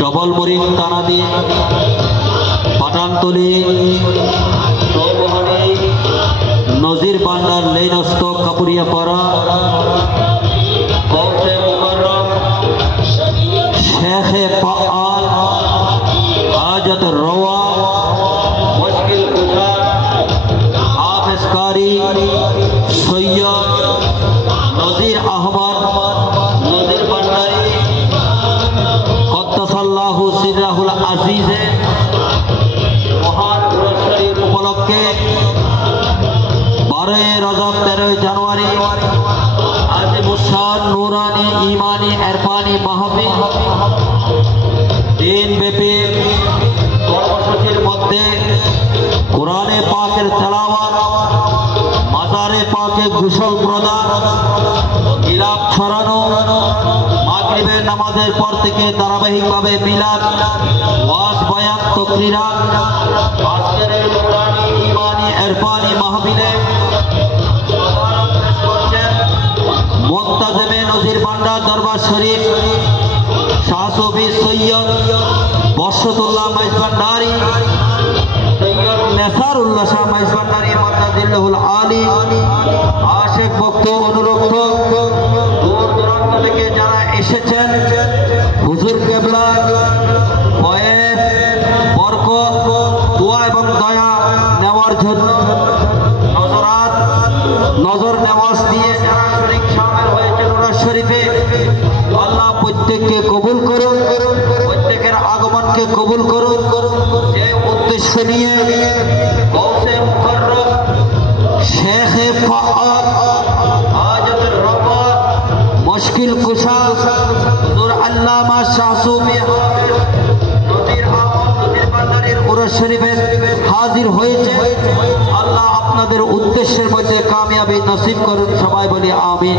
Double boring তানাদি পাটানতলি নজির বান্ডার লেনস্ত কাপুরিয়াপাড়া গৌসে মুকররম শেখে ফাআল হাজত রওয়া মুশকিল কুশা হাফেজ কারি সৈয়দ নজির আহমদ নজির ভান্ডারী কদ্দাসাল্লাহু সিররাহুল আজিজে মহান শরীফ উপলক্ষে 12 রজব 13 জানুয়ারি আজিমুশান নুরানি ইমানি ইরফানি মাহফিল দিনব্যাপী কর্মসূচির মধ্যে কোরআনে পাকের তেলাওয়াত মাজারে পাকে গোসল প্রদান গিলাপ ছড়ানো মাগরিবের নামাজের পর থেকে ধারাবাহিকভাবে মিলাদ ওয়াজ বয়ান তাকরীরাত আজকের এই নুরানি ইমানি ইরফানি মাহফিলে মুনতাজিমে নজির ভান্ডার দরবার শরীফ শাহ সুফি সৈয়দ বরশতুল্লাহ মাইজ ভান্ডারী সৈয়দ নেসারুল্লাহ শাহ মাইজ ভান্ডারী মাদ্দাজিল্লাহুল আলী আশিক ভক্ত অনুরক্ত দূর দূরান্ত থেকে যারা এসেছেন হুজুর কেবলা ফয়েজ বরকত দোয়া এবং দয়া নেওয়ার জন্য নজর নেওয়াজ দিয়ে যারা শরীক শামিল হয়েছে নুরাজ শরীফে আল্লাহ প্রত্যেককে কবুল করুন, প্রত্যেকের আগমনকে কবুল করুন। যে উদ্দেশ্য নিয়ে গৌসে মুকররম শেখে ফাআল হাজত রওয়া মুশকিল কুশা হুজুর আল্লামা শাহ সুফি নজির আহমদ নজির ভান্ডারীর উরুস শরীফে হাজির হয়েছে। আল্লাহ আপনাদের উদ্দেশ্যের মধ্যে কামিয়াবি নসিব করুন। সবাই বলি আমিন।